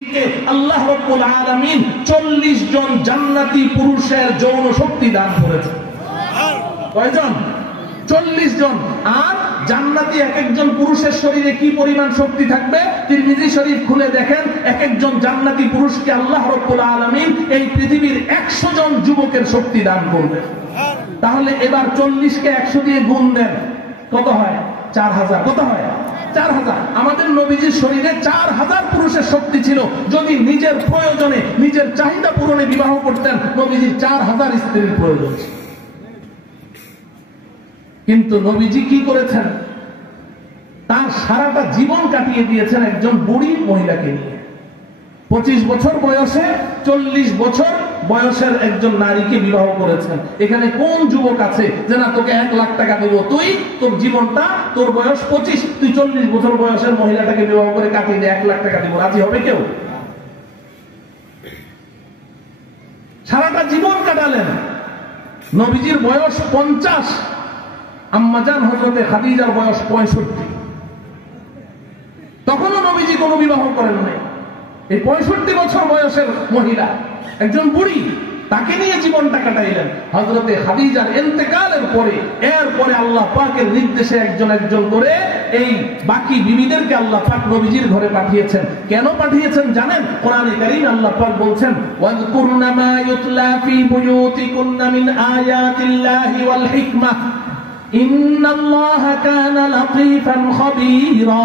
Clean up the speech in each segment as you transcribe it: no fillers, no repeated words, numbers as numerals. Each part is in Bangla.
আল্লাহ রাব্বুল আলামিন 40 জন জান্নাতি পুরুষের যৌন শক্তি দান করেছেন। কয়জন? 40 জন। আর জান্নাতি এক একজন পুরুষের শরীরে কি পরিমাণ শক্তি থাকবে তিরমিজি শরীফ খুলে দেখেন, এক একজন জান্নাতি পুরুষকে আল্লাহ রাব্বুল আলামিন এই পৃথিবীর 100 জন যুবকের শক্তি দান করবেন। তাহলে এবার 40 কে 100 দিয়ে গুণ দেন, কত হয়? 4000। কত হয়? 4000। আমাদের নবীজির শরীরে 4000 পুরুষের শক্তি ছিল। যদি নিজের প্রয়োজনে নিজের চাহিদা পূরণে বিবাহ করতেন, নবীজির 4000 স্ত্রীর প্রয়োজন ছিল। কিন্তু নবীজি কি করেছেন? তার সারাটা জীবন কাটিয়ে দিয়েছেন একজন বুড়ি মহিলাকে নিয়ে। 25 বছর বয়সে 40 বছর বয়সের একজন নারীকে বিবাহ করেছেন। এখানে কোন যুবক আছে যে না তোকে 1 লাখ টাকা দেবো, তুই তোর জীবনটা, তোর বয়স 25, তুই 40 বছর বয়সের মহিলাটাকে বিবাহ করে কাটিয়ে দিয়ে 1 লাখ টাকা দেবো? রাজি হবে কেউ? সারাটা জীবন কাটালেন। নবীজির বয়স 50, আম্মাজান হযরতে খাদিজার বয়স 65। তখনও নবীজি কোনো বিবাহ করেন নাই। এই 65 বছর বয়সের মহিলা, একজন বুড়ি, তাকে নিয়ে জীবনটা কাটাইলেন। হযরতে খাদিজার ইন্তেকালের পরে, এরপরে আল্লাহ পাকের নির্দেশে একজন একজন করে এই বাকি বিবিদেরকে আল্লাহ পাক নবীজির ঘরে পাঠিয়েছেন। কেন পাঠিয়েছেন জানেন? কোরআনে কারীম আল্লাহ পাক বলছেন, ওয়াযকুরনা মা ইউতলা ফি বুয়ুতিকুন্না মিন আয়াতিল্লাহি ওয়াল হিকমাহ ইন্নাল্লাহা কানা লাতীফান খাবীরা।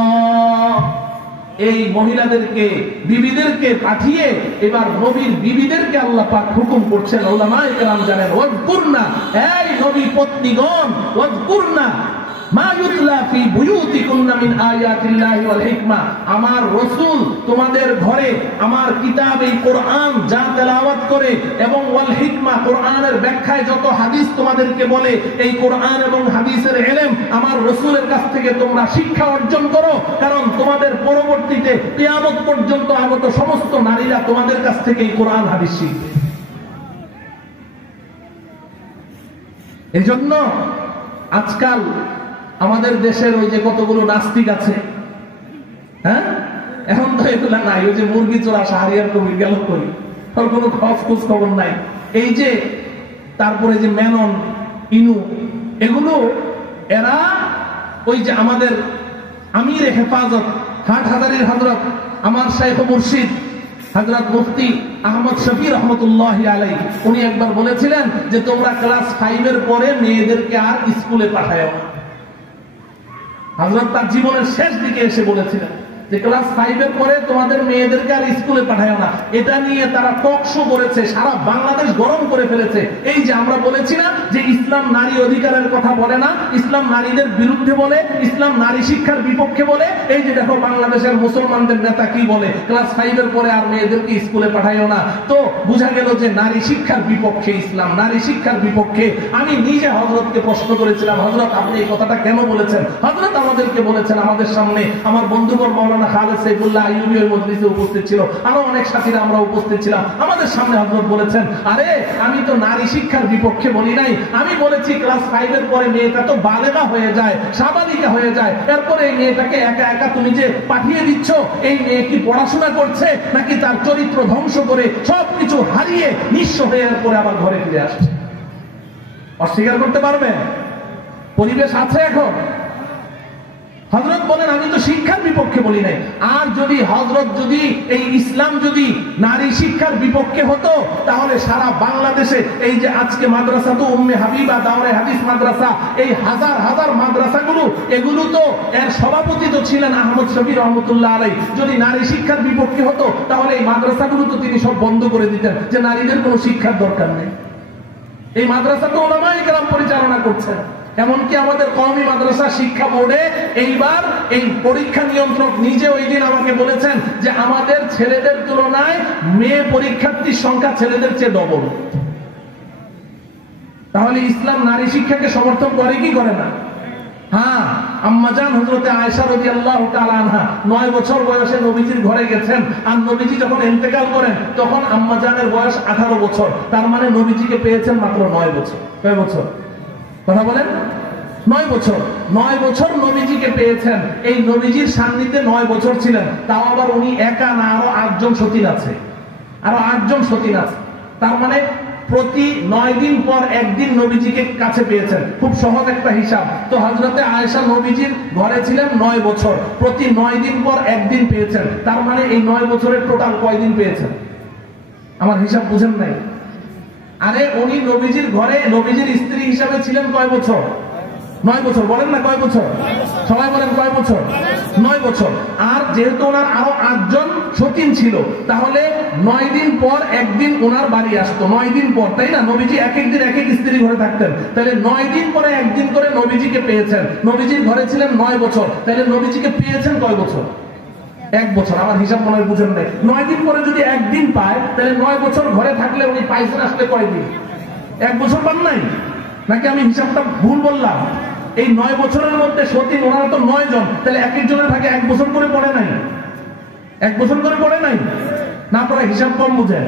এই মহিলাদেরকে, বিবিদেরকে পাঠিয়ে এবার নবীর বিবিদেরকে আল্লাহ পাক হুকুম করছেন। উলামায়ে কেরাম জানেন, ওয়াযকুরনা, এই নবী পত্নীগণ, ওয়াযকুরনা মা ইউতলা ফি বুয়ুতিকুন্না মিন আয়াতিল্লাহি ওয়াল হিকমা। আমার রাসূল তোমাদের ঘরে আমার কিতাব এই কোরআন যা তেলাওয়াত করে এবং ওয়াল হিকমা, কোরআনের ব্যাখ্যায় যত হাদিস তোমাদেরকে বলে, এই কোরআন এবং হাদিসের ইলম আমার রাসূলের কাছ থেকে তোমরা শিক্ষা অর্জন করো। কারণ তোমাদের পরবর্তীতে কিয়ামত পর্যন্ত আগত সমস্ত নারীরা তোমাদের কাছ থেকে এই কোরআন হাদিস শিখবে। এজন্য আজকাল আমাদের দেশের ওই যে কতগুলো নাস্তিক আছে, হ্যাঁ, এখন তো এগুলা নাই। ওই যে মুরগি চোরা শাহরিয়ার কবির গেল করি, ওর কোনো খোঁজ খবর নাই। এই যে তারপরে যে মেনন, ইনু, এগুলো এরা ওই যে আমাদের আমির হেফাজত হাটহাজারীর হযরত আমার শাইখ মুর্শিদ হযরত মুফতি আহমদ শফি রহমতুল্লাহি আলাইহি, উনি একবার বলেছিলেন যে তোমরা ক্লাস 5 এর পরে মেয়েদেরকে আর স্কুলে পাঠায়ো না। হযরত তার জীবনের শেষ দিকে এসে বলেছিলেন যে ক্লাস 5 এর পরে তোমাদের মেয়েদেরকে আর স্কুলে পাঠায়ো না। এটা নিয়ে তারা টক শো করেছে, সারা বাংলাদেশ গরম করে ফেলেছে। এই যে আমরা বলেছি না যে ইসলাম নারী অধিকারের কথা বলে না, ইসলাম নারীদের বিরুদ্ধে বলে, ইসলাম নারী শিক্ষার বিপক্ষে বলে। এই যে দেখো বাংলাদেশের মুসলমানদের নেতা কি বলে, ক্লাস 5 এর পরে আর মেয়েদেরকে স্কুলে পাঠায়ো না। তো বোঝা গেল যে নারী শিক্ষার বিপক্ষে ইসলাম, নারী শিক্ষার বিপক্ষে। আমি নিজে হযরতকে প্রশ্ন করেছিলাম, হযরত আপনি এই কথাটা কেন বলেছেন? হযরত আমাদেরকে বলেছেন, আমাদের সামনে আমার বন্ধুবর মাওলানা খালেদ সাইফুল্লাহ আইয়ুবী ওই মজলিসে উপস্থিত ছিল, আরো অনেক সাথীরা আমরা উপস্থিত ছিলাম। আমাদের সামনে হযরত বলেছেন, আরে আমি তো নারী শিক্ষার বিপক্ষে বলি নাই, আমি বলেছি ক্লাস 5 এর পরে মেয়েটা তো বালেগা হয়ে যায়, সাবালিকা হয়ে যায়, এরপরে এই মেয়েটাকে একা একা তুমি যে পাঠিয়ে দিচ্ছ, এই মেয়ে কি পড়াশোনা করছে নাকি তার চরিত্র ধ্বংস করে সবকিছু হারিয়ে নিঃস্ব হয়ে এরপরে আবার ঘরে ফিরে আসছে? অস্বীকার করতে পারবে? পরিবেশ আছে এখন। হযরত বলেন আমি তো শিক্ষার বিপক্ষে বলি নাই। আর যদি হযরত যদি এই ইসলাম যদি নারী শিক্ষার বিপক্ষে হতো, তাহলে সারা বাংলাদেশে এই যে আজকে মাদ্রাসা তো উম্মে হাবিবা দাওরে হাদিস মাদ্রাসা, এই হাজার হাজার মাদ্রাসাগুলো, এগুলো তো এর সভাপতি তো ছিলেন আহমদ শফি রহমতুল্লাহ আলাইহি। যদি নারী শিক্ষার বিপক্ষে হতো, তাহলে এই মাদ্রাসাগুলো তো তিনি সব বন্ধ করে দিতেন, যে নারীদের কোনো শিক্ষার দরকার নেই। এই মাদ্রাসা তো উলামায়ে কেরাম পরিচালনা করছেন। এমনকি আমাদের কওমি মাদ্রাসা শিক্ষা বোর্ডে এইবার এই পরীক্ষা নিয়ন্ত্রক নিজে ওই দিন আমাকে বলেছেন যে আমাদের ছেলেদের তুলনায় মেয়ে পরীক্ষার্থীর সংখ্যা ছেলেদের চেয়ে ডবল। তাহলে ইসলাম নারী শিক্ষাকে সমর্থন করে কি করে না? হ্যাঁ, আম্মাজান হযরতে আয়েশা রাদিয়াল্লাহু তাআলা আনহা 9 বছর বয়সে নবীজির ঘরে গেছেন। আর নবীজি যখন ইন্তেকাল করেন তখন আম্মাজানের বয়স 18 বছর। তার মানে নবীজিকে পেয়েছেন মাত্র 9 বছর। কয় বছর? কথা বলেন। 9 বছর। 9 বছর নবীজিকে পেয়েছেন। এই নবীজির সান্নিধ্যে 9 বছর ছিলেন। তাও আবার উনি একা না, আরো 8 জন সতীন আছে, আরো 8 জন সতীন আছে। তার মানে প্রতি 9 দিন পর একদিন নবীজিকে কাছে পেয়েছেন। খুব সহজ একটা হিসাব। তো হযরতে আয়েশা নবীজির ঘরে ছিলেন 9 বছর, প্রতি 9 দিন পর একদিন পেয়েছেন। তার মানে এই 9 বছরের টোটাল কয় দিন পেয়েছেন? আমার হিসাব বুঝেন নাই? আরে উনি নবীজির ঘরে নবীজির স্ত্রী হিসাবে ছিলেন কয় বছর? 9 বছর। বলেন না কয় বছর? সবাই বলেন কয় বছর? 9 বছর। আর যেহেতু ওনার আরো 8 জন সতীন ছিল, তাহলে 9 দিন পর একদিন ওনার বাড়ি আসতো। 9 দিন পর, তাই না? নবীজি এক এক দিন এক এক স্ত্রী ঘরে থাকতেন। তাহলে 9 দিন পরে একদিন করে নবীজিকে পেয়েছেন। নবীজির ঘরে ছিলেন 9 বছর। তাহলে নবীজিকে পেয়েছেন কয় বছর? 1 বছর। আমার হিসাব মনে হয় বুঝেন নাই। 9 দিন পরে যদি একদিন পায়, তাহলে 9 বছর ঘরে থাকলে উনি পাইছেন আসলে কয় দিন? 1 বছর পান নাই? নাকি আমি হিসাবটা ভুল বললাম? এই 9 বছরের মধ্যে সতীন ওনারা তো 9 জন, তাহলে এক একজনের ভাগে 1 বছর করে পড়ে নাই? 1 বছর করে পড়ে নাই? না পড়ে হিসাব কম বুঝেন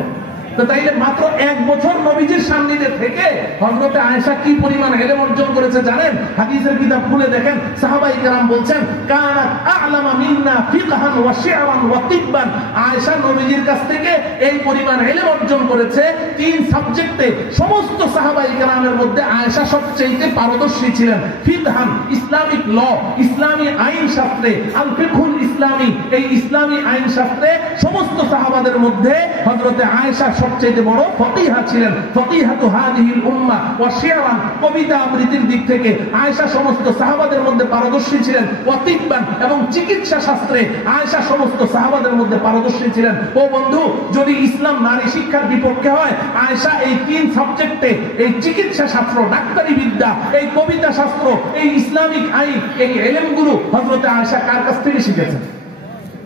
তো। তাইলে মাত্র 1 বছর নবীজির সান্নিধ্যে থেকে হযরতে আয়েশা কি পরিমাণ ইলম অর্জন করেছে জানেন? হাদিসের কিতাব খুলে দেখেন, সাহাবায়ে কেরাম বলছেন, কানাত আ'লামা মিন্না ফিকহান ওয়া শি'রান ওয়া তিব্বান। আয়েশা নবীজির কাছ থেকে এই পরিমাণ ইলম অর্জন করেছে 3 সাবজেক্টে। সমস্ত সাহাবায়ে কেরামের মধ্যে আয়েশা সবচেয়ে পারদর্শী ছিলেন। ফিকহান, ইসলামিক ল, ইসলামী আইন শাস্ত্রে, আল ফিকহুল ইসলামী, এই ইসলামী আইন শাস্ত্রে সমস্ত সাহাবাদের মধ্যে হযরতে আয়েশা সবচেয়ে বড় ফকিহা ছিলেন। ফকিহাতু হাদিহিল উম্মাহ ওয়া শি'রান, কবিতা আবৃত্তির দিক থেকে আয়েশা সমস্ত সাহাবাদের মধ্যে পারদর্শী ছিলেন। ওয়া তিব্বান, এবং চিকিৎসা শাস্ত্রে আয়েশা সমস্ত সাহাবাদের মধ্যে পারদর্শী ছিলেন। ও বন্ধু, যদি ইসলাম নারী শিক্ষার বিপক্ষে হয়, আয়েশা এই 3 সাবজেক্টে, এই চিকিৎসা শাস্ত্র, ডাক্তারি বিদ্যা, এই কবিতা শাস্ত্র, এই ইসলামিক আইন, এই ইলমগুলো হযরতে আয়েশা কার কাছ থেকে শিখেছেন?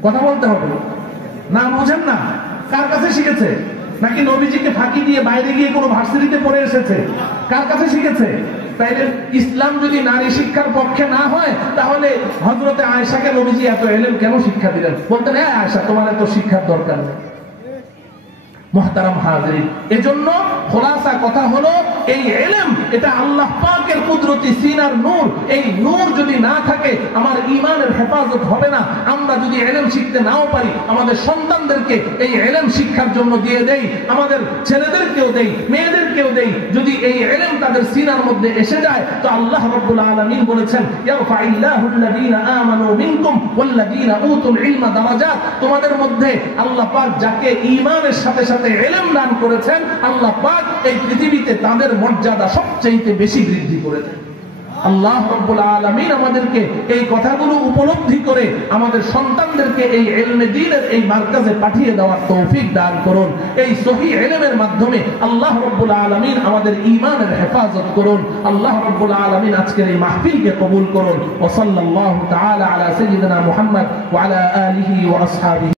কথা বলতে হবে না, বুঝেন না? কার কাছে শিখেছে? নাকি নবীজিকে ফাঁকি দিয়ে বাইরে গিয়ে কোনো ভার্সিটিতে পড়ে এসেছে? কার কাছে শিখেছে? তাইলে ইসলাম যদি নারী শিক্ষার পক্ষে না হয়, তাহলে হযরতে আয়েশাকে নবীজি এত ইলম কেন শিক্ষা দিলেন? বলতেন, হ্যাঁ আয়েশা, তোমার এত শিক্ষার দরকার নেই। মুহতারাম হাজিরিন, এজন্য খোলাসা কথা হলো, এই ইলম এটা আল্লাহ পাকের কুদরতি সিনার নূর। এই নূর যদি না থাকে, আমার ঈমানের হেফাজত হবে না। আমরা যদি ইলম শিখতে নাও পারি, আমাদের সন্তানদেরকে এই ইলম শিক্ষার জন্য দিয়ে দেই, আমাদের ছেলেদেরকেও দেই, মেয়েদেরকেও দেই। যদি এই ইলম তাদের সিনার মধ্যে এসে যায়, তো আল্লাহ রাব্বুল আলামিন বলেছেন, ইয়ারফাইল্লাহুল্লাযীনা আমানু মিনকুম ওয়াল্লাযীনা উতুল ইলমা দারাজাত। তোমাদের মধ্যে আল্লাহ পাক যাকে ঈমানের সাথে সাথে ইলম দান করেছেন, আল্লাহ পাক এই পৃথিবীতে তাদের মর্যাদা সবচেয়ে বেশি বৃদ্ধি করেছেন। আল্লাহ রাব্বুল আলামিন আমাদেরকে এই কথাগুলো উপলব্ধি করে আমাদের সন্তানদেরকে এই ইলমে দ্বীনের এই মার্কাজে পাঠিয়ে দেওয়ার তৌফিক দান করুন। এই সহিহ ইলমের মাধ্যমে আল্লাহ রাব্বুল আলামিন আমাদের ঈমানের হেফাজত করুন। আল্লাহ রাব্বুল আলামিন আজকের এই মাহফিলকে কবুল করুন। ওয়া সাল্লাল্লাহু তাআলা আলা সাইয়্যিদিনা মুহাম্মদ ওয়া আলা আলিহি ওয়া আসহাবিহি।